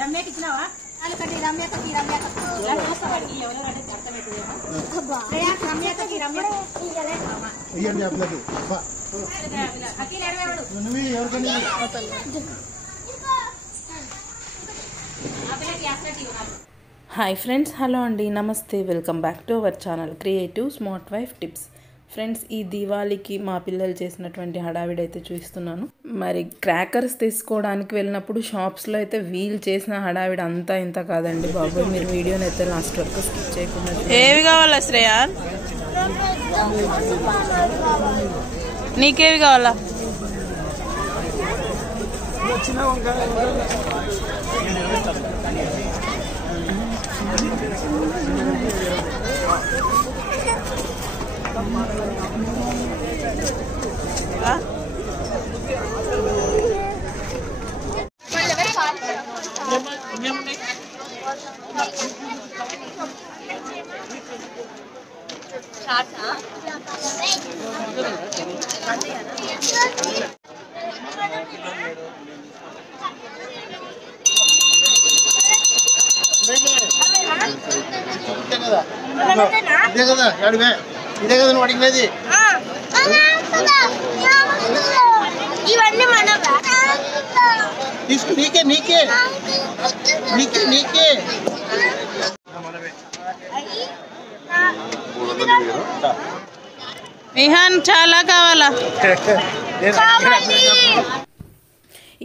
రమ్యకి ఇచ్చినావా అలకటి రమ్యకి hi friends, hello అండి, నమస్తే, welcome back to our channel creative smart wife tips. Friends, ఈ దీవాళికి మా పిల్లలు చేసినటువంటి హడావిడి అయితే చూస్తున్నాను. మరి క్రాకర్స్ తీసుకోవడానికి వెళ్ళినప్పుడు షాప్స్లో అయితే వీళ్ళు చేసిన హడావిడి అంతా ఇంత కాదండి బాబు. మీరు వీడియోని అయితే లాస్ట్ వరకు స్కిప్ చేయకుండా. ఏవి కావాలా శ్రేయా? నీకేవి కావాలా? ఇదే కదా ఇదే కదా నువ్వు అడిగినది. ఇవన్నీ తీసుకు నీకే నీకే నీకే నీకే విహాన్ చాలా కావాలా?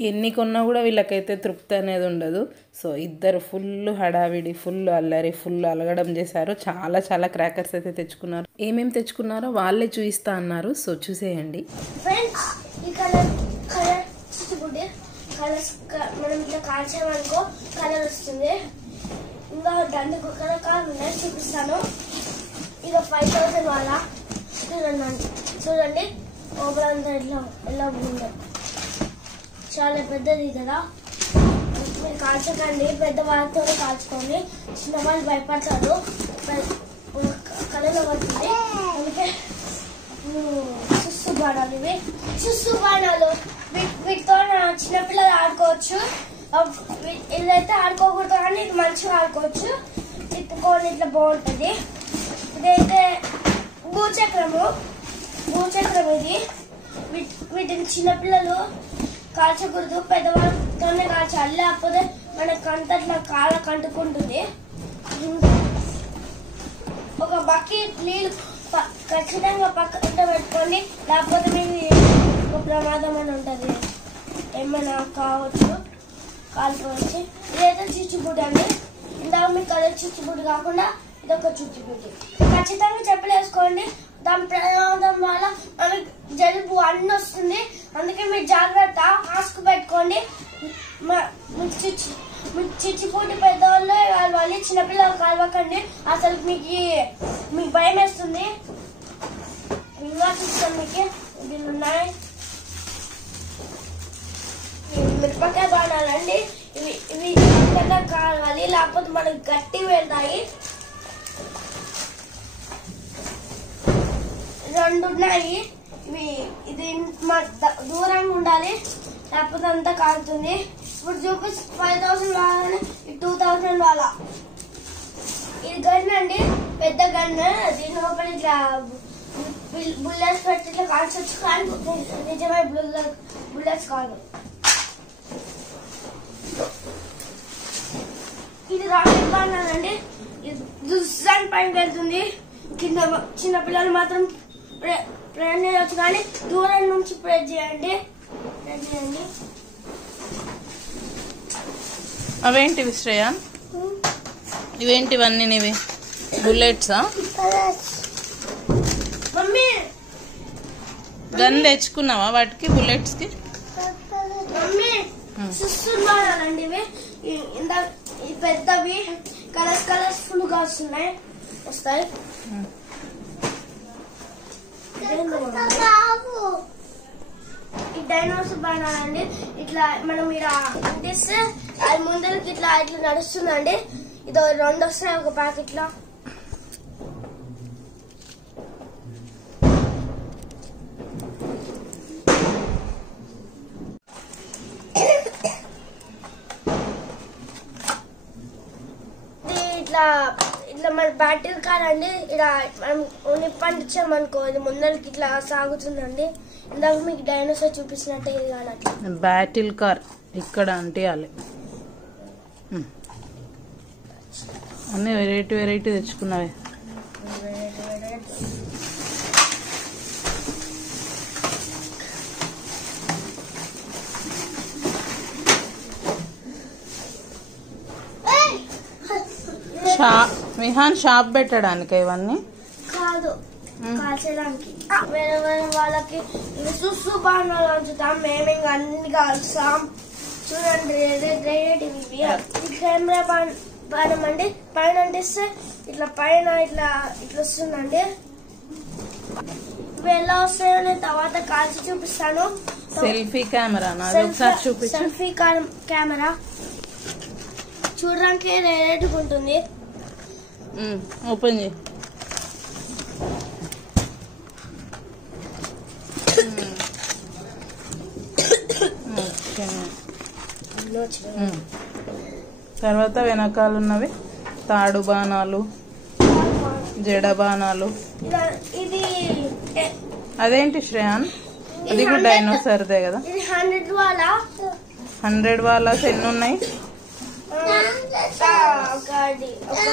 ఎన్ని కొన్నా కూడా వీళ్ళకైతే తృప్తి అనేది ఉండదు. సో ఇద్దరు ఫుల్ హడావిడి, ఫుల్ అల్లరి, ఫుల్ అలగడం చేశారు. చాలా చాలా క్రాకర్స్ అయితే తెచ్చుకున్నారు. ఏమేమి తెచ్చుకున్నారో వాళ్ళే చూపిస్తా అన్నారు. సో చూసేయండి. మనం ఇట్లా కాల్చామనుకో కలర్ వస్తుంది. ఇంకా దండకు కలర్ ఉన్నాయి, చూపిస్తాను. ఇక 5000 వాళ్ళ చూడండి ఓపెన్ అంతా ఎలా ఉందో. చాలా పెద్దది కదా. మీరు కాల్చకండి, పెద్దవాళ్ళతో కాల్చుకోండి. చిన్నవాళ్ళు భయపడతారు, కళలో పడుతుంది. అందుకే సుస్సు బాణాలు, ఇవి సుస్సు బాణాలు. వీటితో చిన్నపిల్లలు ఆడుకోవచ్చు. ఇదైతే ఆడుకోకూడదు, కానీ ఇది మంచిగా ఆడుకోవచ్చు. తిప్పుకొని ఇట్లా బాగుంటుంది. ఇదైతే భూచక్రం ఇది. వీటిని చిన్నపిల్లలు కాల్చకూడదు, పెద్దవాళ్ళతోనే కాల్చాలి. లేకపోతే మన కంటట్లా కాళ్ళ కంటుకుంటుంది. ఒక బకెట్ నీళ్ళు ఖచ్చితంగా పక్కన పెట్టుకోండి, లేకపోతే మీకు ఒక ప్రమాదం అని ఉంటుంది. ఏమైనా కావచ్చు, కాలిపోవచ్చు. ఇదైతే చిచ్చుబుడ్డి అండి. ఇందాక మీకు కలర్ చిచ్చుబుడ్డి కాకుండా ఇదొక చిచ్చుబుడ్డి. ఖచ్చితంగా చెప్పులు వేసుకోండి. దాని ప్రమాదం వల్ల మనకి జలుబు అన్నీ వస్తుంది. అందుకే మీరు జాగ్రత్త, మాస్క్ పెట్టుకోండి. చిచ్చుబుడ్డి పెద్దవాళ్ళు కావాలి, చిన్నపిల్లలు కాలవకండి. అసలు మీకు భయం వేస్తుంది. చూస్తాను మీకు వీళ్ళు ఉన్నాయి. మిరపకాయ బాణాలండి. ఇవి కావాలి, లేకపోతే మనకి గట్టి వెళ్తాయి. 2 ఉన్నాయి. ఇది దూరంగా ఉండాలి, లేకపోతే అంతా కాలుతుంది. ఇప్పుడు చూపిస్తే 5000 వాళ్ళని 2000 వాళ్ళ. ఇది గన్ అండి, పెద్ద గన్. దీని లోపల ఇట్లా బుల్లెట్స్ పెట్టి ఇట్లా కాల్చొచ్చు, కానీ నిజమే బుల్లెట్స్ కాదు. ఇది రాకెట్ బాగుందండి. ఇది దుస్సాన్ పైన వెళ్తుంది. కింద చిన్నపిల్లలు మాత్రం ప్రేర్ చేయవచ్చు, కానీ దూరం నుంచి ప్రేర్ చేయండి. అవేంటివి శ్రేయా? ఇవేంటివన్నీ నీవి? బుల్లెట్సా? మమ్మీ గన్ తెచ్చుకున్నావా వాటికి, బుల్లెట్స్ కి? మమ్మీ చూస్తున్నానండి. ఇవి పెద్దవి కలర్ఫుల్ గా వస్తాయి. ఈ డైనోసార్ బాణాలండి. ఇట్లా మనం ఇలా అంటిస్తే అది ముందరికి ఇట్లా నడుస్తుందండి. ఇదో 2 వస్తాయి ఒక ప్యాకెట్ లో. ఇట్లా ఇట్లా మన బ్యాటిల్ కార్ అండి. ఇలా మనం నిప్పండించామనుకో ఇది ముందరికి ఇట్లా సాగుతుందండి. ఇందాక మీకు డైనోసార్ చూపించినట్టే ఇది కానీ బ్యాటిల్ కార్ ఇక్కడ అంటే అన్నీ వెరైటీ వెరైటీ తెచ్చుకున్నావే. విహాన్ షాప్ పెట్టడానికి ఇవన్నీ కాదు, కాల్చడానికి. వేరే వేరే వాళ్ళకి ఇది చూస్తూ బాణాలు ఉంచుతాం. మేము ఇంకా అన్ని కాల్స్తాం. చూడండి ఇది కెమెరా బాణం అండి. పైన అంటిస్తే ఇట్లా పైన ఇట్లా ఇట్లా వస్తుందండి. ఇవి ఎలా వస్తాయో నేను తర్వాత కాల్చి చూపిస్తాను. సెల్ఫీ కెమెరా ఒకసారి చూపించు. సెల్ఫీ కెమెరా చూడడానికి రేటుగా ఉంటుంది. ఓపెన్ చేయి. తర్వాత వెనకాల ఉన్నవి తాడు బాణాలు, జడ బాణాలు. ఇది అదేంటి శ్రేయాన్? అది కూడా డైనోసార్దే కదా. ఇది 100 వాలాస్ ఎన్ని ఉన్నాయి?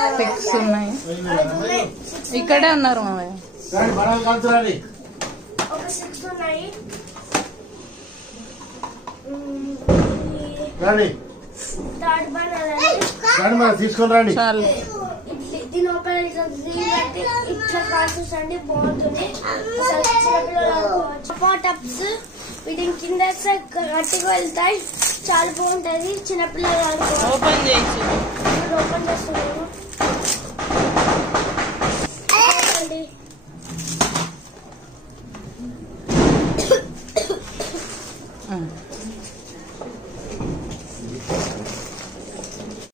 6 ఉన్నాయి. ఇక్కడే ఉన్నారు మామయ్య. ఒక 6 ఉన్నాయి. తీసుకొని రండి. చాలు. దీని లోపల ఇట్లా కాల్చండి, బాగుంటుంది. టప్స్ వీటిని కింద గట్టిగా వెళ్తాయి. చాలా బాగుంటది. చిన్నపిల్లలు ఓపెన్ చేసి